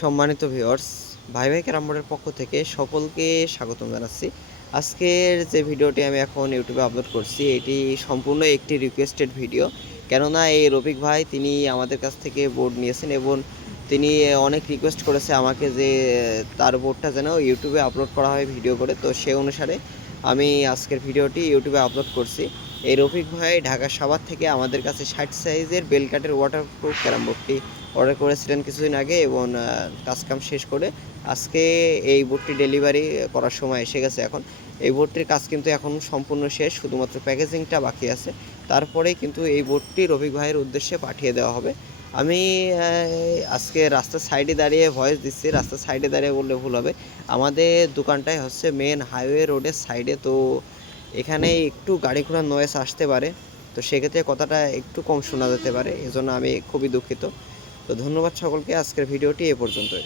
সম্মানিত ভিউয়ার্স ভাই ভাই ক্যারামবোর্ডের পক্ষ থেকে সকলকে স্বাগতম জানাচ্ছি। আজকের যে ভিডিওটি আমি এখন ইউটিউবে আপলোড করছি, এটি সম্পূর্ণ একটি রিকোয়েস্টেড ভিডিও কেননা এই রফিক ভাই, তিনি আমাদের কাছ থেকে বোর্ড নিয়েছেন এবং তিনি অনেক রিকোয়েস্ট করেছে আমাকে যে তার বোর্ডটা যেন ইউটিউবে আপলোড করা হয় ভিডিও করে। তো সে অনুসারে আমি আজকের ভিডিওটি ইউটিউবে আপলোড করছি। এই রফিক ভাই ঢাকা সাভার থেকে আমাদের কাছে ষাট সাইজের বেলকাটের ওয়াটারপ্রুফ ক্যারাম বোর্ডটি অর্ডার করেছিলেন কিছুদিন আগে এবং কাজকাম শেষ করে আজকে এই বোর্ডটি ডেলিভারি করার সময় এসে গেছে এখন। এই বোর্ডটির কাজ কিন্তু এখন সম্পূর্ণ শেষ, শুধুমাত্র প্যাকেজিংটা বাকি আছে। তারপরেই কিন্তু এই বোর্ডটি রফিক ভাইয়ের উদ্দেশ্যে পাঠিয়ে দেওয়া হবে। আমি আজকে রাস্তার সাইডে দাঁড়িয়ে ভয়েস দিচ্ছি, রাস্তার সাইডে দাঁড়িয়ে বললে ভুল হবে। আমাদের দোকানটাই হচ্ছে মেন হাইওয়ে রোডের সাইডে, তো এখানে একটু গাড়ি ঘোড়ার নয়েস আসতে পারে। তো সেক্ষেত্রে কথাটা একটু কম শোনা যেতে পারে, এজন্য আমি খুবই দুঃখিত। তো ধন্যবাদ সকলকে, আজকের ভিডিওটি এ পর্যন্তই।